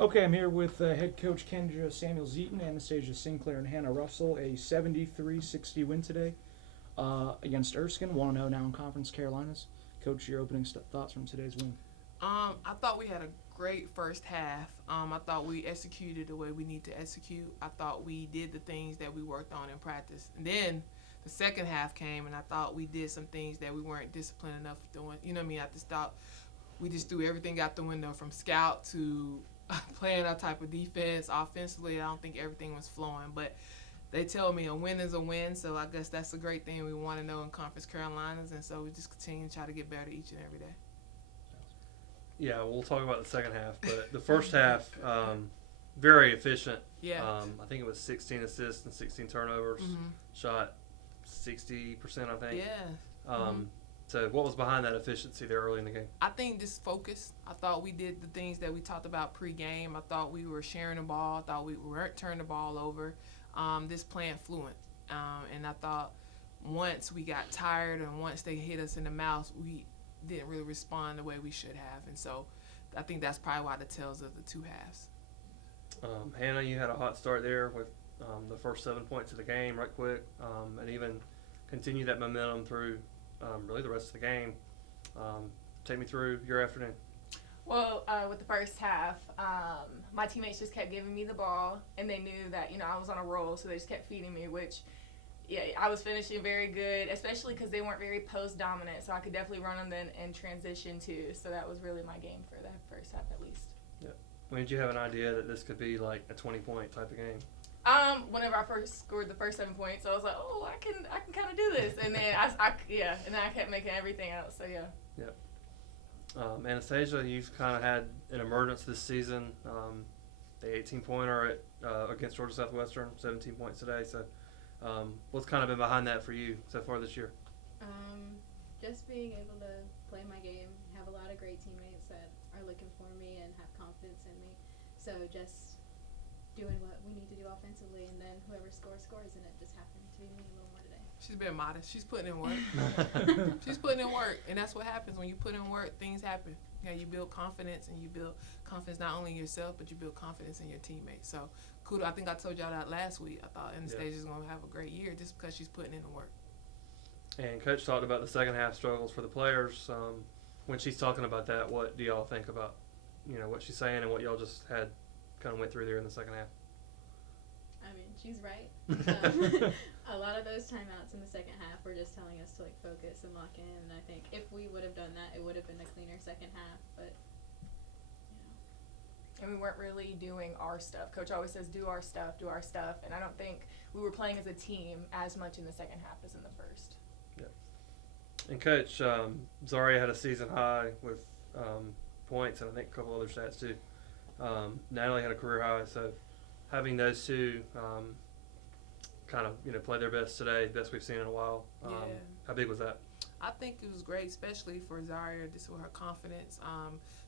Okay, I'm here with head coach Kendra Samuel Zeaton, Anastasia Sinclair, and Hannah Russell. A 73-60 win today against Erskine, 1-0 now in Conference Carolinas. Coach, your opening thoughts from today's win? I thought we had a great first half. I thought we executed the way we need to execute. I thought we did the things that we worked on in practice. And then the second half came, and I thought we did some things that we weren't disciplined enough doing. You know what I mean? I just thought we just threw everything out the window from scout to playing our type of defense. Offensively, I don't think everything was flowing. But they tell me a win is a win, so I guess that's a great thing we want to know in Conference Carolinas. And so we just continue to try to get better each and every day. Yeah, we'll talk about the second half, but the first half, very efficient. Yeah. I think it was 16 assists and 16 turnovers. Shot 60%, I think. Yeah. So what was behind that efficiency there early in the game? I think just focus. I thought we did the things that we talked about pre-game. I thought we were sharing the ball. I thought we weren't turning the ball over. Just playing fluent. And I thought once we got tired and once they hit us in the mouth, we didn't really respond the way we should have. And so I think that's probably why the tales of the two halves. Hannah, you had a hot start there with the first 7 points of the game right quick, and even continue that momentum through really the rest of the game. Take me through your afternoon. Well, with the first half, my teammates just kept giving me the ball, and they knew that, I was on a roll, so they just kept feeding me, which, yeah, I was finishing very good, especially because they weren't very post-dominant, so I could definitely run them and transition too. So that was really my game for that first half at least. Yeah. When did you have an idea that this could be like a 20-point type of game? Whenever I first scored the first 7 points, I was like, oh, I can kind of do this, and then I kept making everything else. So yeah. Yep. Anastasia, you've kind of had an emergence this season. The 18-pointer against Georgia Southwestern, 17 points today. So, what's kind of been behind that for you so far this year? Just being able to play my game, have a lot of great teammates that are looking for me and have confidence in me. So just doing what we need to do offensively, and then whoever scores, and it just happened to be me a little more today. She's been modest. She's putting in work. She's putting in work, and that's what happens when you put in work. Things happen. Yeah, you build confidence, and you build confidence not only in yourself, but you build confidence in your teammates. So, kudos. I think I told y'all that last week. I thought Anastasia's going to have a great year just because she's putting in the work. And Coach talked about the second half struggles for the players. When she's talking about that, what do y'all think about, what she's saying and what y'all just had kind of went through there in the second half? I mean, she's right. A lot of those timeouts in the second half were just telling us to focus and lock in. And I think if we would have done that, it would have been a cleaner second half. But And we weren't really doing our stuff. Coach always says, do our stuff. And I don't think we were playing as a team as much in the second half as in the first. Yeah. And Coach, Zaria had a season high with points and I think a couple other stats too. Natalie had a career high. So having those two kind of play their best today, best we've seen in a while. How big was that? I think it was great, especially for Zaria, just with her confidence.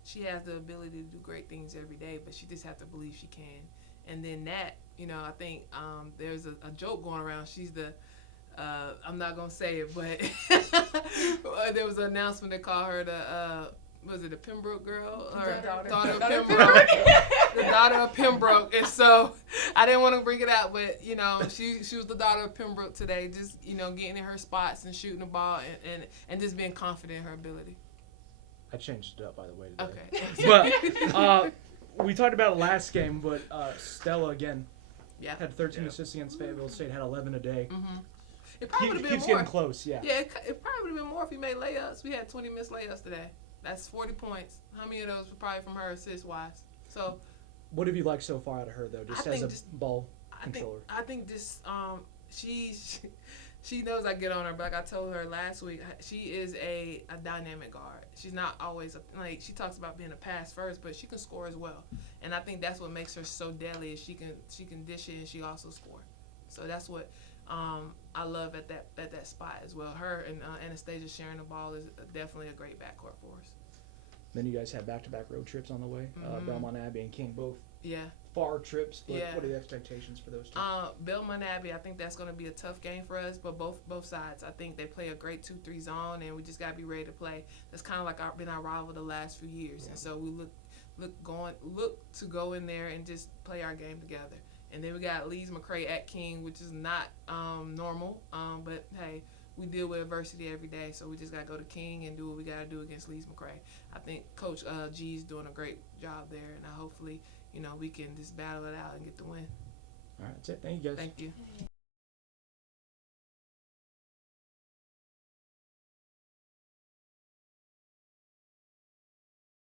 She has the ability to do great things every day, but she just has to believe she can. And then that, I think there's a joke going around. She's the, I'm not going to say it, but there was an announcement that called her the, was it the Pembroke girl? Or daughter of Pembroke. The daughter of Pembroke. And so I didn't want to bring it out, but, she was the daughter of Pembroke today, just, getting in her spots and shooting the ball and just being confident in her ability. I changed it up, by the way, today. Okay. But we talked about it last game, but Stella, again, Yeah. had 13 assists against Fayetteville State, had 11 a day. Mm-hmm. It probably would have been Keeps more. getting close, yeah. Yeah, it probably would have been more if he made layups. We had 20 missed layups today. That's 40 points. How many of those were probably from her assist-wise? So, What have you liked so far out of her, though, just as a ball controller? I think just she knows I get on her, but like I told her last week, she is a dynamic guard. She's not always she talks about being a pass first, but she can score as well. And I think that's what makes her so deadly. Is she can dish it and she also score. So that's what I love at that spot as well. Her and Anastasia sharing the ball is definitely a great backcourt for us. Then you guys had back-to-back road trips on the way. Belmont Abbey and King, both far trips. But what are the expectations for those two? Belmont Abbey, I think that's going to be a tough game for us, but both sides. I think they play a great 2-3 zone, and we just got to be ready to play. That's kind of like been our rival the last few years, and so we look to go in there and just play our game together. And then we got Lees McCray at King, which is not normal, but hey, we deal with adversity every day, so we just got to go to King and do what we got to do against Lees McCray. I think Coach G's doing a great job there, and hopefully, we can just battle it out and get the win. All right, that's it. Thank you, guys. Thank you.